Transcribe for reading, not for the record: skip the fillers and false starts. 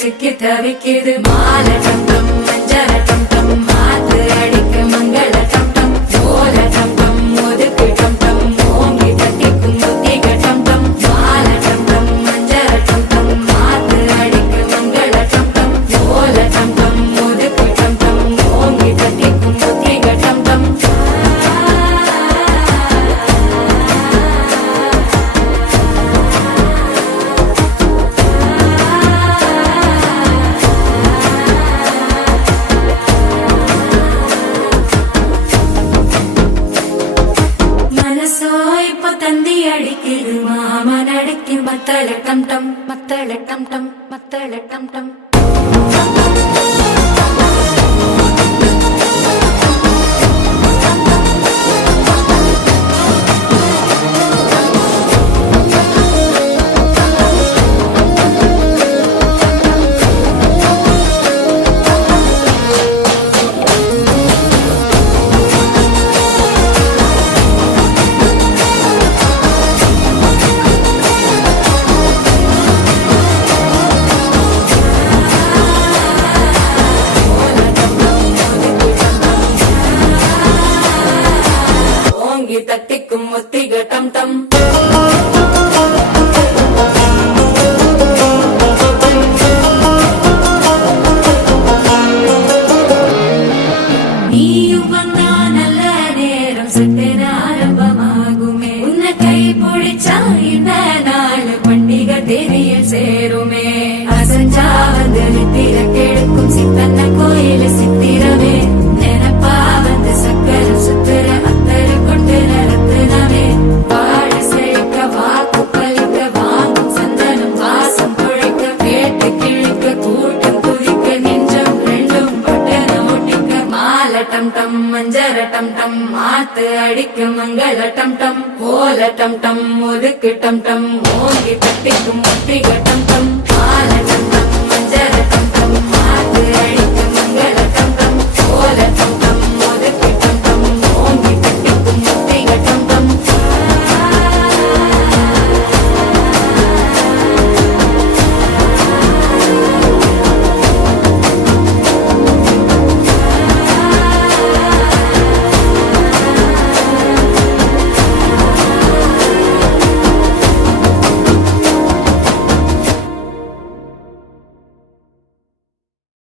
சிக்கி தவிக்குது மால டம் டம் மஞ்சள டம் டம் மாத்து அடிக்க மங்கள டம் டம் ஓல டம் டம் ஒதுக்கு டம் டம் ஓங்கி தட்டிக்கும் புத்திக டம் டம் மால டம் டம் மஞ்சள டம் டம் மாத்து அடிக்க மங்கள டம் டம் ஓல டம் டம் ஒதுக்கு டம் டம் ஓங்கி தட்டிக்கும் புத்திக டம் டம் தந்தி அடிக்குது மாமன் அடிக்கு மத்தள டம் டம் மத்தள டம் டம் மத்தள டம் டம் தட்டிக்கும் முத்திக டம் டம் நீயும் வந்தா நல்ல நேரம் சட்டென ஆரம்பமாகுமே உன்னை கை பிடிச்சா இந்த நாள் பண்டிகை தேதியில் சேருமே அசஞ்சா வந்து நித்திர கெடுக்கும் சித்தன்ன கோயில சித்திரமே நினைப்பா வந்து சக்கர சுத்திர அத்தரு கொண்டு நடத்துனவே வாழ செழிக்க வாக்கு பலிக்க வாங்கும் சந்தனம் வாசம் குழைக்க கேட்டு கிழிக்க கூட்டம் குதிக்க நெஞ்சம் ரெண்டும் பட்டன ஒட்டிக்க மால டம் டம் மஞ்சர டம் டம் மாத்து அடிக்க மங்கள டம் டம் கோல டம் டம் ஒதுக்கு டம் டம் ஓங்கி தட்டிக்கும் முத்திக